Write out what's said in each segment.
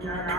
Ram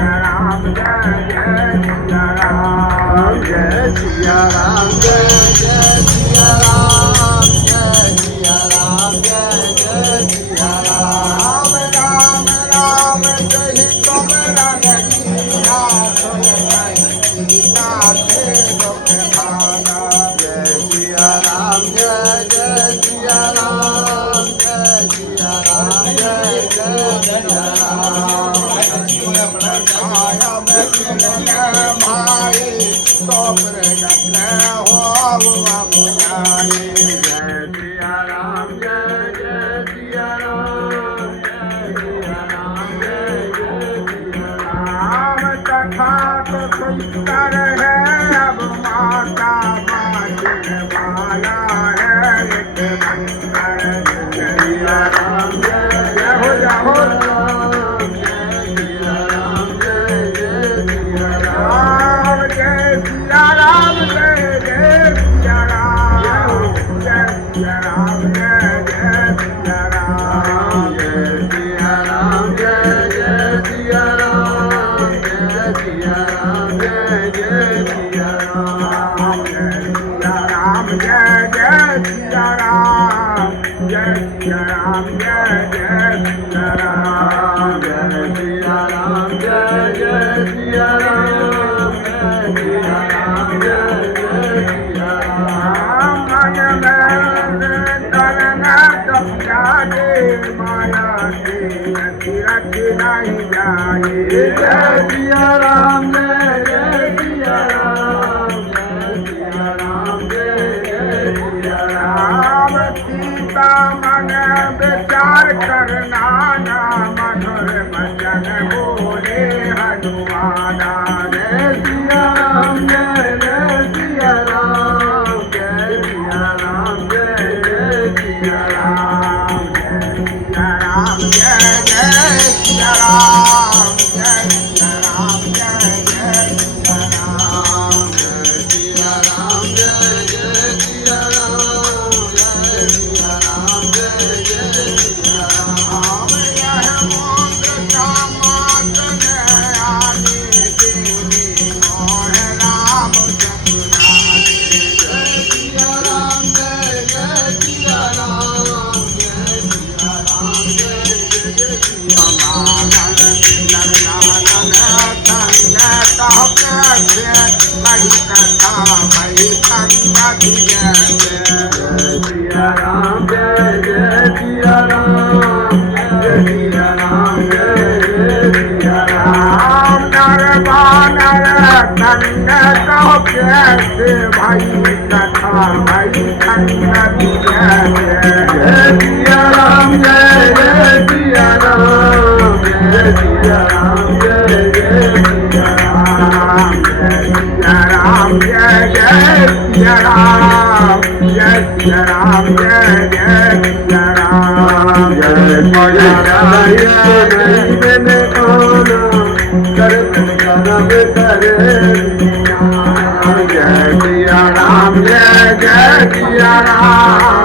Jai Ram जय जय सिया राम जय सिया राम जय जय सिया राम जय सिया राम जय जय सिया राम राम राम जय तुम रघुवीरा तुम सीता के दुख भागा जय सिया राम जय जय सिया राम जय सिया राम जय जय सिया राम आया मैं तेरे भाई तो प्रगट हो बुझाई जय सिया राम जय जय सिया राम जय सिया राम जय जय सिया राम कथा तो सुंदर है अब माता बाजन वाला है एक मंदिर जय सिया राम जय जय हो जाओ करना ना मधुर बचन बोले हनुमाना जय सिया राम जय सिया राम जय सिया राम जय सिया राम जय सिया राम जय जय सिया राम जय सिया राम जय जय सिया राम जय सिया राम जय जय सिया राम जय सिया राम जय जय सिया राम यह मोद का मात है आने देवी मोह राम चतुरानी जय सिया राम जय जय सिया राम जय सिया राम जय जय सिया राम राम जय जय सिया राम जय सिया राम जय जय सिया राम नरबानर खंड कहो कैसे भाई कथा भाई खंड जय जय सिया राम जय जय सिया राम जय सिया राम जय जय सिया राम जय सिया राम जय जय सिया राम जय सिया राम जय जय सिया राम जय सिया राम मैंने बोलो कर करे जय सिया राम जय जय सिया राम